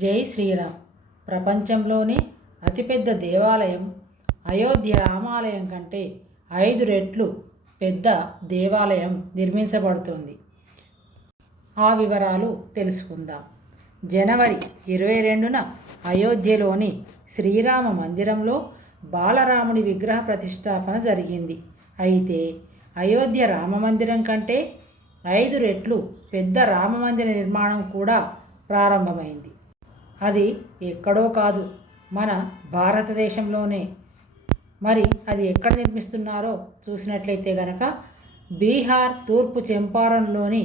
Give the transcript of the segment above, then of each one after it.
జై శ్రీరామ్. ప్రపంచంలోనే అతిపెద్ద దేవాలయం అయోధ్య రామాలయం కంటే ఐదు రెట్లు పెద్ద దేవాలయం నిర్మించబడుతుంది. ఆ వివరాలు తెలుసుకుందాం. జనవరి ఇరవై రెండున అయోధ్యలోని శ్రీరామ మందిరంలో బాలరాముడి విగ్రహ ప్రతిష్టాపన జరిగింది. అయితే అయోధ్య రామ మందిరం కంటే ఐదు రెట్లు పెద్ద రామ మందిర నిర్మాణం కూడా ప్రారంభమైంది. అది ఎక్కడో కాదు మన భారతదేశంలోనే. మరి అది ఎక్కడ నిర్మిస్తున్నారో చూసినట్లయితే గనక బీహార్ తూర్పు చంపారణ్లోని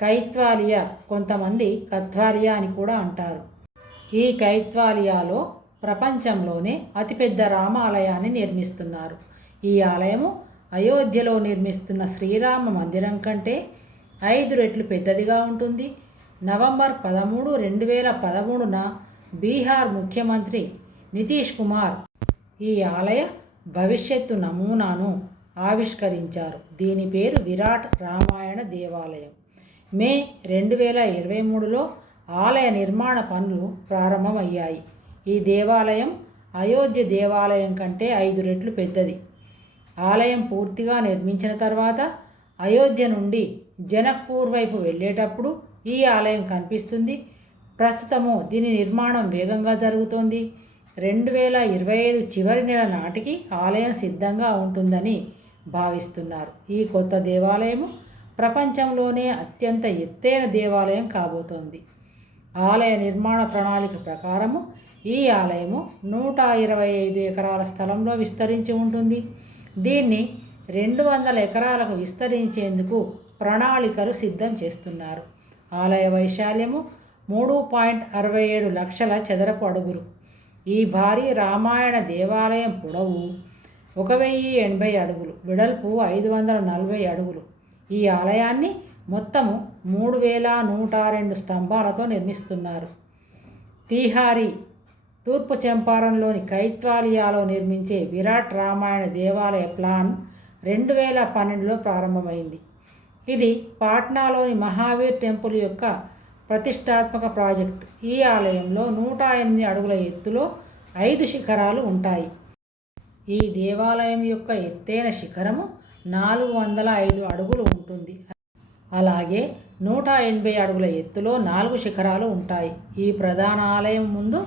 కైత్వాలియా కొంతమంది కత్వాలియా అని కూడా అంటారు. ఈ కైత్వాలియాలో ప్రపంచంలోనే అతిపెద్ద రామాలయాన్ని నిర్మిస్తున్నారు. ఈ ఆలయము అయోధ్యలో నిర్మిస్తున్న శ్రీరామ మందిరం కంటే ఐదు రెట్లు పెద్దదిగా ఉంటుంది. నవంబర్ పదమూడు రెండు వేల పదమూడున బీహార్ ముఖ్యమంత్రి నితీష్ కుమార్ ఈ ఆలయ భవిష్యత్తు నమూనాను ఆవిష్కరించారు. దీని పేరు విరాట్ రామాయణ దేవాలయం. మే రెండు వేల ఇరవై మూడులో ఆలయ నిర్మాణ పనులు ప్రారంభమయ్యాయి. ఈ దేవాలయం అయోధ్య దేవాలయం కంటే ఐదు రెట్లు పెద్దది. ఆలయం పూర్తిగా నిర్మించిన తర్వాత అయోధ్య నుండి జనక్పూర్ వైపు వెళ్ళేటప్పుడు ఈ ఆలయం కనిపిస్తుంది. ప్రస్తుతము దీని నిర్మాణం వేగంగా జరుగుతోంది. రెండు వేల ఇరవై ఐదు చివరి నెల నాటికి ఆలయం సిద్ధంగా ఉంటుందని భావిస్తున్నారు. ఈ కొత్త దేవాలయము ప్రపంచంలోనే అత్యంత ఎత్తైన దేవాలయం కాబోతోంది. ఆలయ నిర్మాణ ప్రణాళిక ప్రకారము ఈ ఆలయము నూట ఇరవై ఐదు ఎకరాల స్థలంలో విస్తరించి ఉంటుంది. దీన్ని రెండు వందల ఎకరాలకు విస్తరించేందుకు ప్రణాళికలు సిద్ధం చేస్తున్నారు. ఆలయ వైశాల్యము మూడు పాయింట్ అరవై ఏడు లక్షల చదరపు అడుగులు. ఈ భారీ రామాయణ దేవాలయం పొడవు ఒక వెయ్యి ఎనభై అడుగులు వెడల్పు ఐదు వందల నలభై అడుగులు. ఈ ఆలయాన్ని మొత్తము మూడు వేల నూట రెండు స్తంభాలతో నిర్మిస్తున్నారు. తీహారి తూర్పు చంపారంలోని కైత్వాలియాలో నిర్మించే విరాట్ రామాయణ దేవాలయ ప్లాన్ రెండు వేల పన్నెండులో ప్రారంభమైంది. ఇది పాట్నాలోని మహావీర్ టెంపుల్ యొక్క ప్రతిష్టాత్మక ప్రాజెక్ట్. ఈ ఆలయంలో నూట ఎనిమిది అడుగుల ఎత్తులో ఐదు శిఖరాలు ఉంటాయి. ఈ దేవాలయం యొక్క ఎత్తైన శిఖరము నాలుగు వందల ఐదు అడుగులు ఉంటుంది. అలాగే నూట ఎనభై అడుగుల ఎత్తులో నాలుగు శిఖరాలు ఉంటాయి. ఈ ప్రధాన ఆలయం ముందు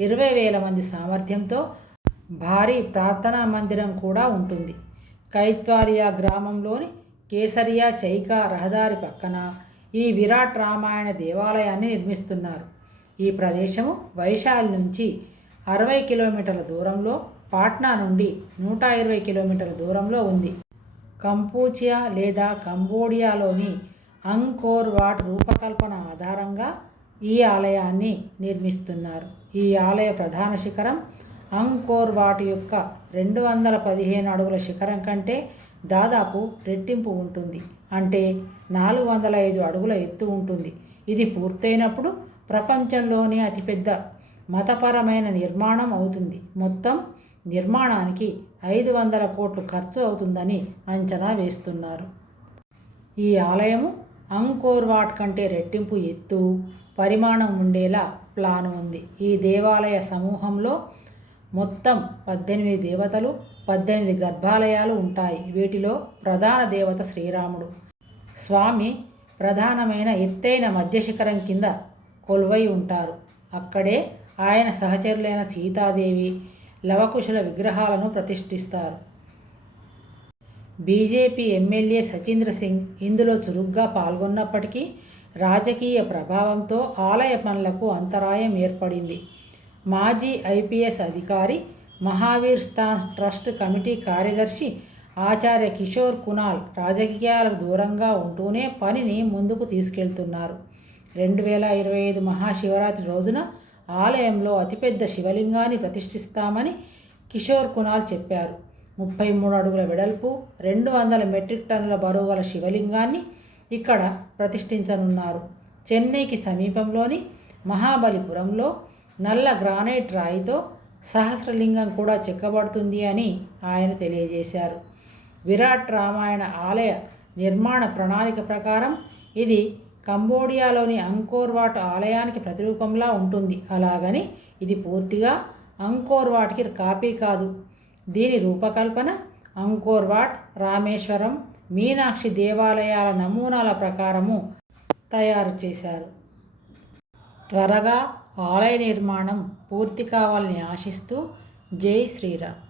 ఇరవై వేల మంది సామర్థ్యంతో భారీ ప్రార్థనా మందిరం కూడా ఉంటుంది. కైత్వారియా గ్రామంలోని కేసరియా చైకా రహదారి పక్కన ఈ విరాట్ రామాయణ దేవాలయాన్ని నిర్మిస్తున్నారు. ఈ ప్రదేశము వైశాలి నుంచి అరవై కిలోమీటర్ల దూరంలో పాట్నా నుండి నూట ఇరవై కిలోమీటర్ల దూరంలో ఉంది. కంపూచియా లేదా కంబోడియాలోని అంకోర్ వాట్ రూపకల్పన ఆధారంగా ఈ ఆలయాన్ని నిర్మిస్తున్నారు. ఈ ఆలయ ప్రధాన శిఖరం అంకోర్ వాట్ యొక్క రెండు వందల పదిహేను అడుగుల శిఖరం కంటే దాదాపు రెట్టింపు ఉంటుంది. అంటే నాలుగు వందల ఐదు అడుగుల ఎత్తు ఉంటుంది. ఇది పూర్తయినప్పుడు ప్రపంచంలోనే అతిపెద్ద మతపరమైన నిర్మాణం అవుతుంది. మొత్తం నిర్మాణానికి ఐదు వందల కోట్లు ఖర్చు అవుతుందని అంచనా వేస్తున్నారు. ఈ ఆలయము అంకోర్ వాట్ కంటే రెట్టింపు ఎత్తు పరిమాణం ఉండేలా ప్లాన్ ఉంది. ఈ దేవాలయ సమూహంలో మొత్తం పద్దెనిమిది దేవతలు పద్దెనిమిది గర్భాలయాలు ఉంటాయి. వీటిలో ప్రధాన దేవత శ్రీరాముడు. స్వామి ప్రధానమైన ఎత్తైన మధ్యశిఖరం కింద కొలువై ఉంటారు. అక్కడే ఆయన సహచరులైన సీతాదేవి లవకుశుల విగ్రహాలను ప్రతిష్ఠిస్తారు. బీజేపీ ఎమ్మెల్యే సచీంద్ర సింగ్ ఇందులో చురుగ్గా పాల్గొన్నప్పటికీ రాజకీయ ప్రభావంతో ఆలయ పనులకు అంతరాయం ఏర్పడింది. మాజీ ఐపీఎస్ అధికారి మహావీర్ స్థాన్ ట్రస్ట్ కమిటీ కార్యదర్శి ఆచార్య కిషోర్ కునాల్ రాజకీయాలకు దూరంగా ఉంటూనే పనిని ముందుకు తీసుకెళ్తున్నారు. రెండు వేల ఇరవై ఐదు మహాశివరాత్రి రోజున ఆలయంలో అతిపెద్ద శివలింగాన్ని ప్రతిష్ఠిస్తామని కిషోర్ కునాల్ చెప్పారు. ముప్పై మూడు అడుగుల వెడల్పు రెండు వందల మెట్రిక్ టన్నుల బరువు గల శివలింగాన్ని ఇక్కడ ప్రతిష్ఠించనున్నారు. చెన్నైకి సమీపంలోని మహాబలిపురంలో నల్ల గ్రానైట్ రాయితో సహస్రలింగం కూడా చెక్కబడుతుంది అని ఆయన తెలియజేశారు. విరాట్ రామాయణ ఆలయ నిర్మాణ ప్రణాళిక ప్రకారం ఇది కంబోడియాలోని అంకోర్ వాట్ ఆలయానికి ప్రతిరూపంలా ఉంటుంది. అలాగని ఇది పూర్తిగా అంకోర్ వాట్కి కాపీ కాదు. దీని రూపకల్పన అంకోర్ వాట్ రామేశ్వరం మీనాక్షి దేవాలయాల నమూనాల ప్రకారము తయారు చేశారు. త్వరగా ఆలయ నిర్మాణం పూర్తి కావాలని ఆశిస్తూ జై శ్రీరామ్.